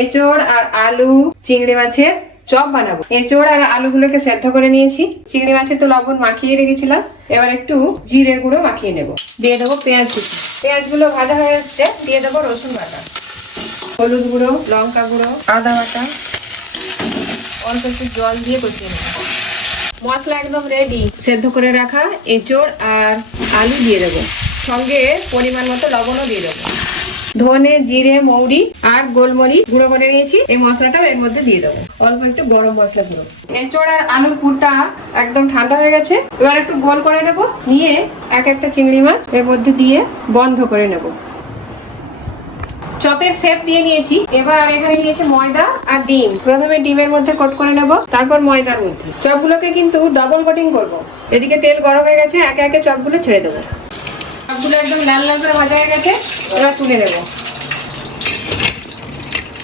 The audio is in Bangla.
এঁচোড় আর আলু চিংড়ি মাছের চপ বানাবো। এঁচোড় আর আলুগুলোকে সেদ্ধ করে নিয়েছি। চিংড়ি মাছে তো লবণ মাখিয়ে রেখেছিলাম। এবার একটু জিরে গুঁড়ো মাখিয়ে নেব। দিয়ে দেবো পেঁয়াজ কুচি। পেঁয়াজগুলো ভাজা হয়ে এসছে, দিয়ে দেবো রসুন বাটা, হলুদ গুঁড়ো, লঙ্কা গুঁড়ো, আদা বাটা, অল্প একটু জল দিয়ে কষিয়ে নেব। মশলা একদম রেডি। সেদ্ধ করে রাখা এঁচোড় আর আলু দিয়ে দেবো, সঙ্গে পরিমাণ মতো লবণও দিয়ে দেবো। ধনে, জিরে, মৌরি আর গোলমরিচ গুঁড়ো করে নিয়েছি। এই মশলাটাও এর মধ্যে দিয়ে দেবো। অল্প একটু গরম মশলা গুঁড়ো। এঁচোড় আর আলুর পুরটা একদম ঠান্ডা হয়ে গেছে। এবার একটু গোল করে নেবো, নিয়ে এক একটা চিংড়ি মাছ এর মধ্যে দিয়ে বন্ধ করে নেব। চপের শেপ দিয়ে নিয়েছি। এবার এখানে নিয়েছি ময়দা আর ডিম। প্রথমে ডিমের মধ্যে কোট করে নেব, তারপর ময়দার মধ্যে। চপগুলোকে কিন্তু ডাবল কোটিং করব। এদিকে তেল গরম হয়ে গেছে, একে একে চপগুলো ছেড়ে দেবো। চপগুলো একদম লাল লাল করে ভাজা হয়ে গেছে, এবার তুলে নেবো।